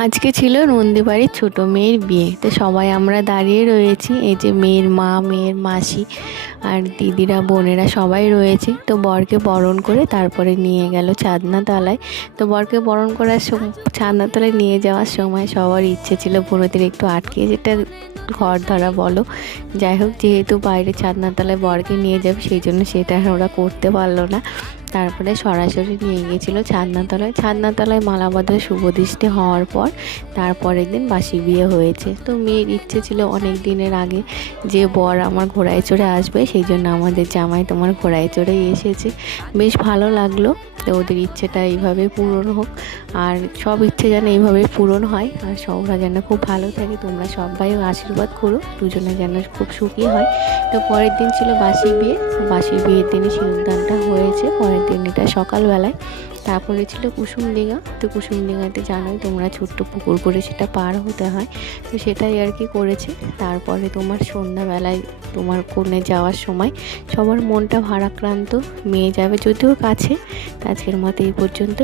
আজকে ছিল নন্দীবাড়ির ছোট মেয়ের বিয়ে, তো সবাই আমরা দাঁড়িয়ে রয়েছি। এই যে মেয়ের মা, মেয়ের মাসি আর দিদিরা, বোনেরা সবাই রয়েছে। তো বরকে বরণ করে তারপরে নিয়ে গেল চাঁদনাতলায়। তো বরকে বরণ করার চাঁদনাতলায় নিয়ে যাওয়ার সময় সবার ইচ্ছে ছিল বোনদের একটু আটকে, যেটা ঘর ধরা বলো, যাই হোক, যেহেতু বাইরে চাঁদনাতলায় বরকে নিয়ে যাবে সেই জন্য সেটা ওরা করতে পারলো না। তারপরে সরাসরি নিয়ে গিয়েছিল চাঁদনাতলায়। চাঁদনাতলায় মালাবদল শুভদৃষ্টি হওয়ার পর তারপরের দিন বাসি বিয়ে হয়েছে। তো মেয়ের ইচ্ছে ছিল অনেক দিনের আগে যে বর আমার ঘোড়ায় চড়ে আসবে, সেই জন্য আমাদের জামাই তোমার ঘোড়ায় চড়েই এসেছে। বেশ ভালো লাগলো। তো ওদের ইচ্ছেটা এইভাবে পূরণ হোক, আর সব ইচ্ছে যেন এইভাবে পূরণ হয়, আর সবরা যেন খুব ভালো থাকে। তোমরা সবাই আশীর্বাদ করো, দুজনে যেন খুব সুখী হয়। তো পরের দিন ছিল বাসি বিয়ে। বাসি বিয়ের দিনে সিঁদুরদানটা হয়েছে পরের দিন, এটা সকালবেলায়। তারপরে ছিল কুসুমডিঙা। তো কুসুমডিঙাতে জানোই তোমরা, ছোট্ট পুকুর করে সেটা পার হতে হয়, তো সেটাই আর কি করেছে। তারপরে তোমার সন্ধ্যাবেলায় তোমার কনে যাওয়ার সময় সবার মনটা ভারাক্রান্ত, মেয়ে যাবে যদিও কাছে। আজকের মতো এই পর্যন্ত,